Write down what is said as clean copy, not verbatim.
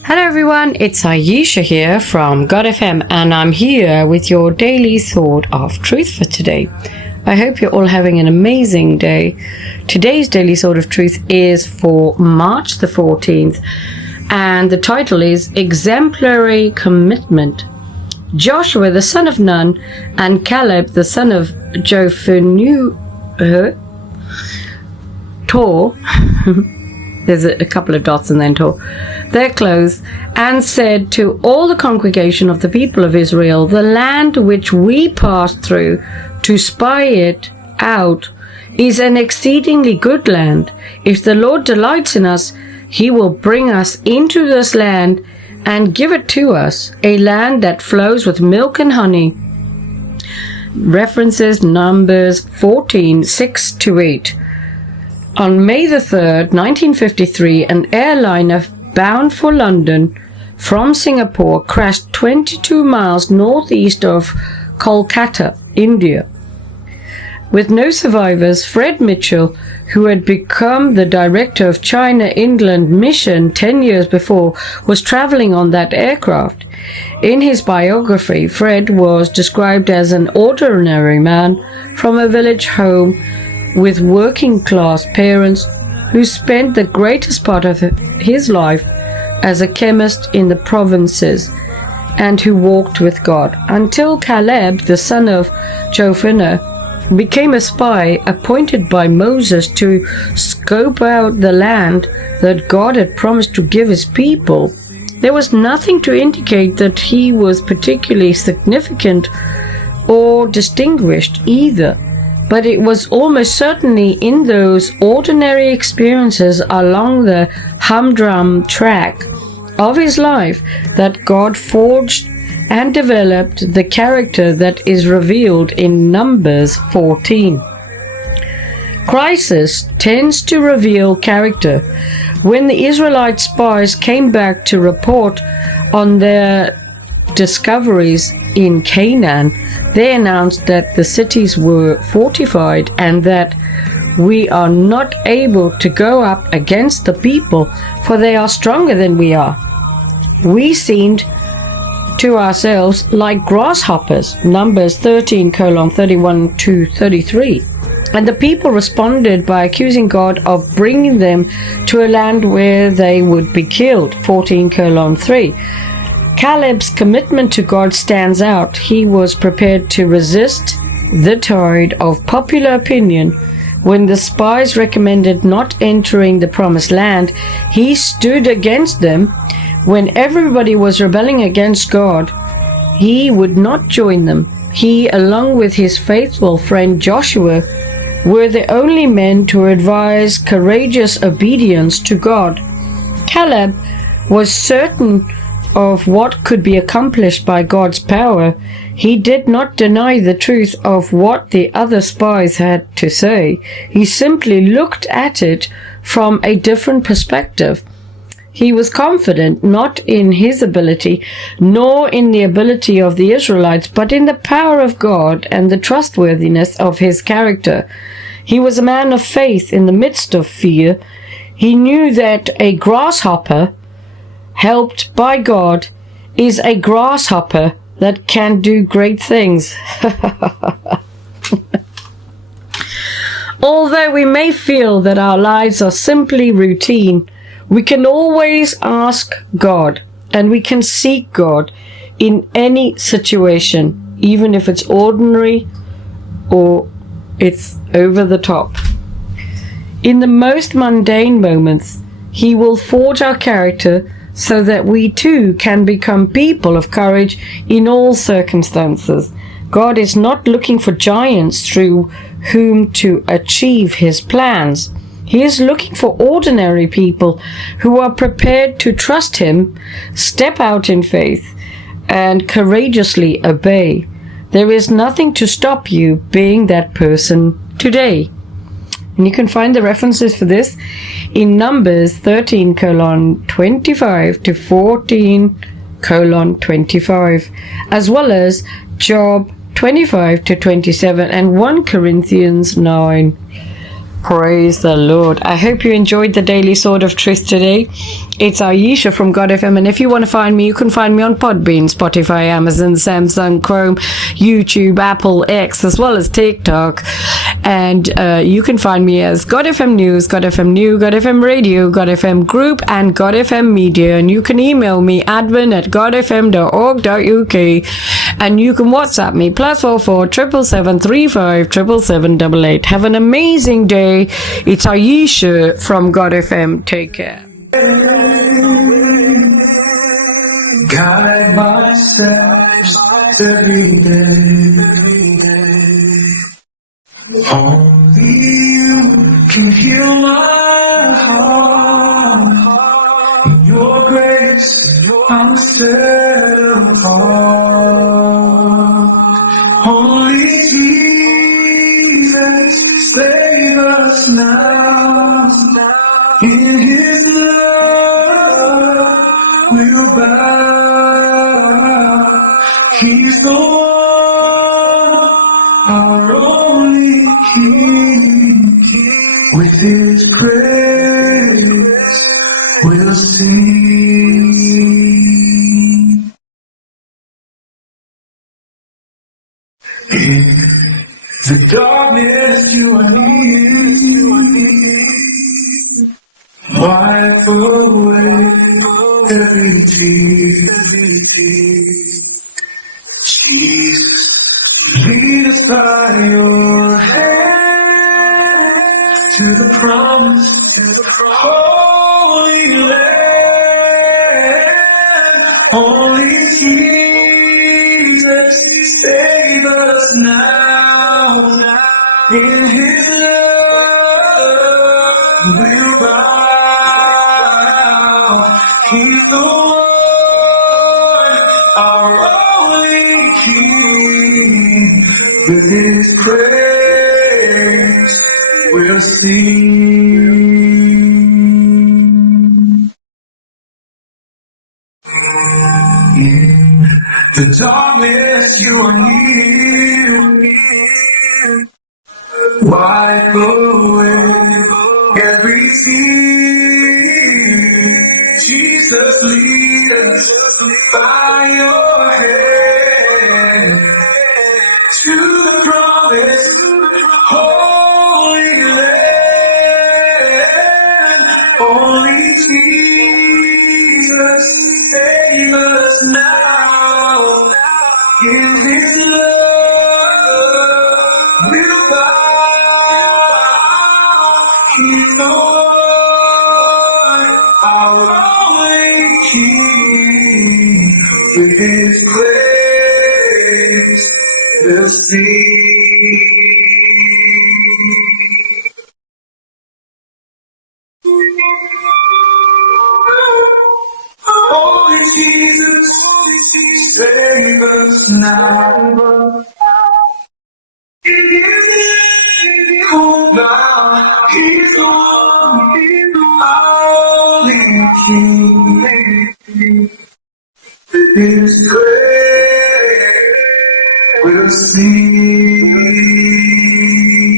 Hello everyone, it's Ayesha here from God FM, and I'm here with your daily thought of truth for today. I hope you're all having an amazing day. Today's daily thought of truth is for March the 14th, and the title is Exemplary Commitment. Joshua the son of Nun and Caleb the son of Jephunneh tore there's a couple of dots and then tore their clothes, and said to all the congregation of the people of Israel, the land which we passed through to spy it out is an exceedingly good land. If the Lord delights in us, he will bring us into this land and give it to us, a land that flows with milk and honey. References Numbers 14:6-8. On May the 3rd, 1953, an airliner bound for London from Singapore crashed 22 miles northeast of Kolkata, India. With no survivors, Fred Mitchell, who had become the director of China-England mission 10 years before, was traveling on that aircraft. In his biography, Fred was described as an ordinary man from a village home with working-class parents who spent the greatest part of his life as a chemist in the provinces and who walked with God, until Caleb, the son of Jephunneh, became a spy appointed by Moses to scope out the land that God had promised to give his people. There was nothing to indicate that he was particularly significant or distinguished either, but it was almost certainly in those ordinary experiences along the humdrum track of his life that God forged and developed the character that is revealed in Numbers 14. Crisis tends to reveal character. When the Israelite spies came back to report on their discoveries in Canaan, they announced that the cities were fortified and that we are not able to go up against the people, for they are stronger than we are. We seemed to ourselves like grasshoppers. Numbers 13:31-33. And the people responded by accusing God of bringing them to a land where they would be killed. 14:3. Caleb's commitment to God stands out. He was prepared to resist the tide of popular opinion. When the spies recommended not entering the promised land, he stood against them. When everybody was rebelling against God, he would not join them. He, along with his faithful friend Joshua, were the only men to advise courageous obedience to God. Caleb was certain of what could be accomplished by God's power. He did not deny the truth of what the other spies had to say. He simply looked at it from a different perspective. He was confident not in his ability, nor in the ability of the Israelites, but in the power of God and the trustworthiness of his character. He was a man of faith in the midst of fear. He knew that a grasshopper helped by God is a grasshopper that can do great things. Although we may feel that our lives are simply routine, we can always ask God, and we can seek God in any situation, even if it's ordinary or it's over the top. In the most mundane moments, He will forge our character so that we too can become people of courage in all circumstances. God is not looking for giants through whom to achieve his plans. He is looking for ordinary people who are prepared to trust him, step out in faith, and courageously obey. There is nothing to stop you being that person today. And you can find the references for this in Numbers 13:25-14:25, as well as Job 25-27 and 1 Corinthians 9. Praise the Lord. I hope you enjoyed the Daily Sword of Truth today. It's Ayesha from God FM, and if you want to find me, you can find me on Podbean, Spotify, Amazon, Samsung, Chrome, YouTube, Apple, X, as well as TikTok. And you can find me as God FM News, God FM New, God FM Radio, God FM Group, and God FM Media. And you can email me, admin@godfm.org.uk. And you can WhatsApp me, +44 777 35 77788. Have an amazing day. It's Ayesha from God FM. Take care. Guide my steps every day. Only you can heal my heart. In your grace, I'm set apart. Only Jesus, save us now. In His love, we'll bow. He's the one, our only King. With His praise, we'll sing. In the darkness, you are near. Wipe away every tear. Jesus, lead us by your hand to the promise, holy land. Only Jesus, save us now. In His love, we'll bow. He's the one, our only King. With His praise, we'll sing. In the darkness, you are near. Wipe away every tear. Jesus, lead us by your hand to the promise, holy land. Only Jesus, save us now. In His love, we'll bow. He's the one, our only King. With His praise, we'll sing. Only Jesus, save us now. In His name, oh God, He's the one, only King. His praise will sing.